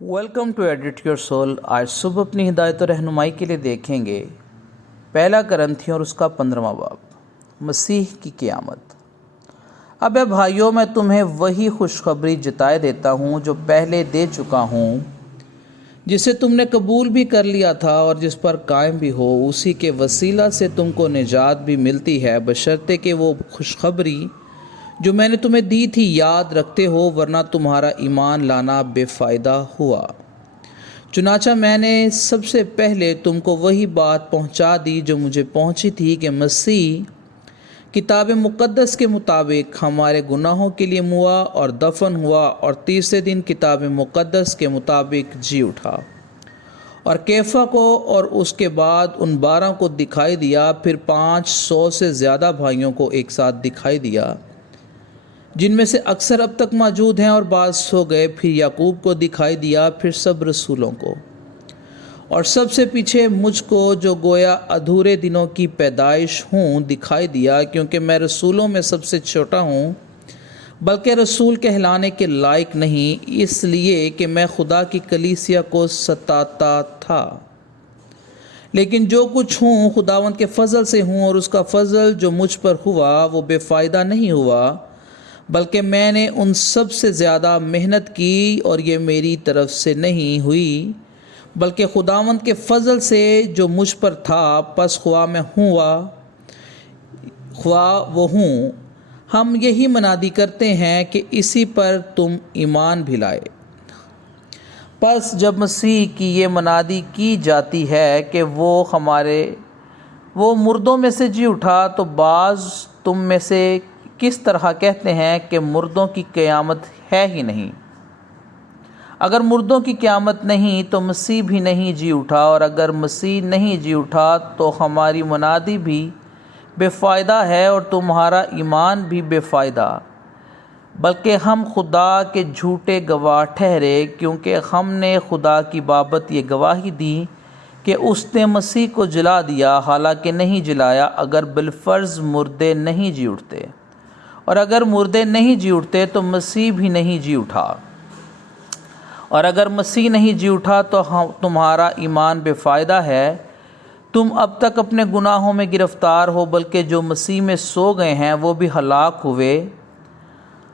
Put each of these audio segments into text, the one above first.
Welcome to edit your soul. आज सुबह अपनी हिदायत और रहनुमाई के लिए देखेंगे पहला करंथियों और उसका 15वां बाब, मसीह की क़यामत। अब ए भाइयों, मैं तुम्हें वही खुशखबरी जताए देता हूँ जो पहले दे चुका हूँ, जिसे तुमने कबूल भी कर लिया था और जिस पर कायम भी हो। उसी के वसीला से तुमको निजात भी मिलती है, बशर्ते कि वो खुशखबरी जो मैंने तुम्हें दी थी याद रखते हो, वरना तुम्हारा ईमान लाना बेफ़ायदा हुआ। चुनाचा मैंने सबसे पहले तुमको वही बात पहुंचा दी जो मुझे पहुंची थी कि मसीह किताब मुक़द्दस के मुताबिक हमारे गुनाहों के लिए मुआ और दफन हुआ और तीसरे दिन किताब मुक़द्दस के मुताबिक जी उठा और कैफा को और उसके बाद उन 12 को दिखाई दिया, फिर 500 से ज़्यादा भाइयों को एक साथ दिखाई दिया, जिनमें से अक्सर अब तक मौजूद हैं और बाज़ सो गए। फिर याकूब को दिखाई दिया, फिर सब रसूलों को, और सबसे पीछे मुझको जो गोया अधूरे दिनों की पैदाइश हूँ दिखाई दिया, क्योंकि मैं रसूलों में सबसे छोटा हूँ, बल्कि रसूल कहलाने के लायक नहीं, इसलिए कि मैं खुदा की कलीसिया को सताता था। लेकिन जो कुछ हूँ खुदावंद के फ़ज़ल से हूँ, और उसका फ़ज़ल जो मुझ पर हुआ वो बेफ़ायदा नहीं हुआ, बल्कि मैंने उन सब से ज़्यादा मेहनत की, और ये मेरी तरफ से नहीं हुई बल्कि खुदावंद के फ़ज़ल से जो मुझ पर था। पस ख्वाह मैं हुआ ख्वाह वो हूँ, हम यही मनादी करते हैं कि इसी पर तुम ईमान भी लाए। पस जब मसीह की ये मनादी की जाती है कि वो मुर्दों में से जी उठा, तो बाज़ तुम में से किस तरह कहते हैं कि मुर्दों की क़यामत है ही नहीं। अगर मुर्दों की क़यामत नहीं तो मसीह भी नहीं जी उठा, और अगर मसीह नहीं जी उठा तो हमारी मनादी भी बेफ़ायदा है और तुम्हारा ईमान भी बेफ़ायदा, बल्कि हम खुदा के झूठे गवाह ठहरे, क्योंकि हमने खुदा की बाबत ये गवाही दी कि उसने मसीह को जला दिया, हालांकि नहीं जलाया। अगर बिलफ़र्ज़ मुर्दे नहीं जी उठते, और अगर मुर्दे नहीं जी उठते तो मसीह भी नहीं जी उठा, और अगर मसीह नहीं जी उठा तो तुम्हारा ईमान बेफ़ायदा है। तुम अब तक अपने गुनाहों में गिरफ़्तार हो, बल्कि जो मसीह में सो गए हैं वो भी हलाक हुए।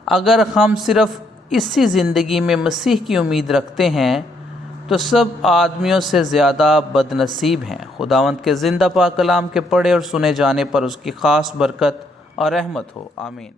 अगर हम सिर्फ़ इसी ज़िंदगी में मसीह की उम्मीद रखते हैं तो सब आदमियों से ज़्यादा बदनसीब हैं। खुदावंद के ज़िंदा पाक कलाम के पढ़े और सुने जाने पर उसकी ख़ास बरकत और रहमत हो। आमीन।